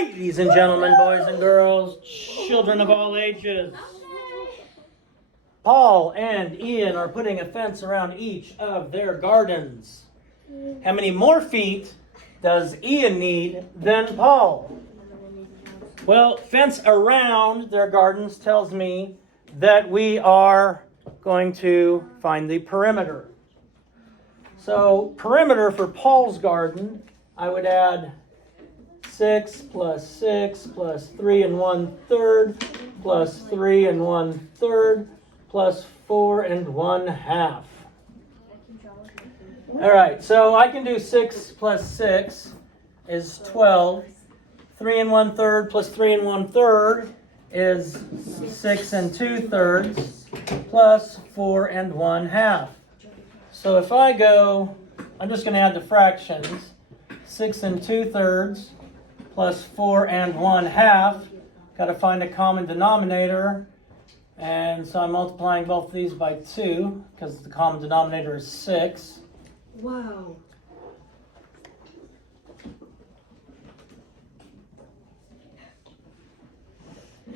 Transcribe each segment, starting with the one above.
Ladies and gentlemen, boys and girls, children of all ages, Paul and Ian are putting a fence around each of their gardens. How many more feet does Ian need than Paul? Well, fence around their gardens tells me that we are going to find the perimeter. So, perimeter for Paul's garden, I would add 6 plus 6 plus 3 1/3 plus 3 1/3 plus 4 1/2. All right, so I can do 6 plus 6 is 12. 3 1/3 plus 3 1/3 is 6 2/3 plus 4 1/2. So if I go, I'm just going to add the fractions. 6 2/3 plus 4 1/2. Got to find a common denominator. And so I'm multiplying both of these by 2 because the common denominator is 6. Wow.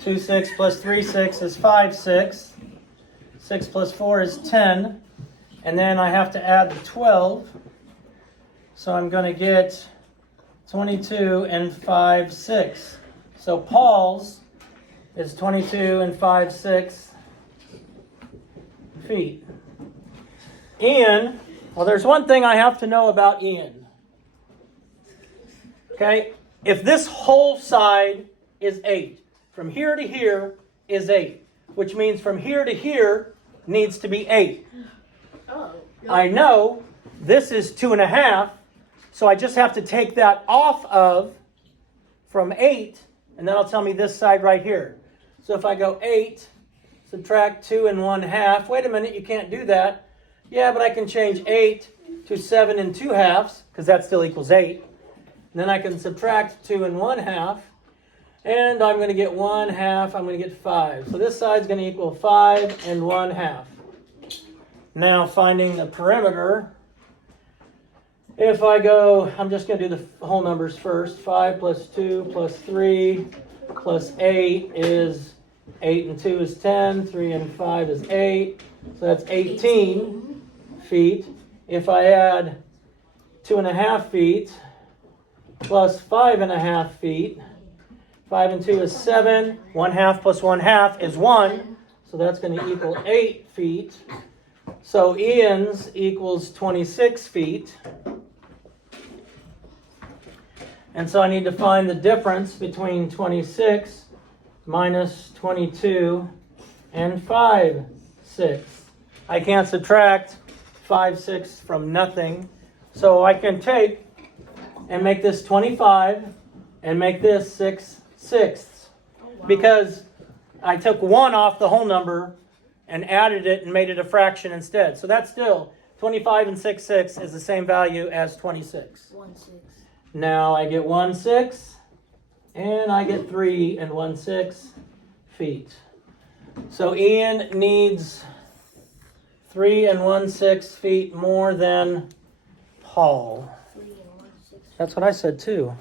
Two 6 plus 3 6 is 5 6. 6 plus 4 is 10. And then I have to add the 12. So I'm going to get 22 and 5 6. So Paul's is 22 and 5 6 feet. Ian, well, there's one thing I have to know about Ian. Okay, if this whole side is 8, from here to here is 8, which means from here to here needs to be 8. Oh. I know this is 2.5, so I just have to take that off of from 8, and that'll tell me this side right here. So if I go 8, subtract 2 1/2, wait a minute, you can't do that. Yeah, but I can change 8 to 7 2/2, because that still equals 8. And then I can subtract 2 1/2, and I'm going to get 1/2, I'm going to get 5. So this side's going to equal 5 1/2. Now finding the perimeter, if I go, I'm just going to do the whole numbers first. 5 plus 2 plus 3 plus 8 is 8 and 2 is 10. 3 and 5 is 8. So that's 18 feet. If I add 2.5 feet plus 5.5 feet, 5 and 2 is 7. 1/2 plus 1/2 is 1. So that's going to equal 8 feet. So Ian's equals 26 feet. And so I need to find the difference between 26 minus 22 and 5 6. I can't subtract 5 6 from nothing. So I can take and make this 25 and make this 6 6. Because I took 1 off the whole number and added it and made it a fraction instead. So that's still 25 and 6 6 is the same value as 26. 1 6. Now I get 1 6 and I get 3 1/6 feet. So Ian needs 3 1/6 feet more than Paul. 3 1/6. That's what I said too.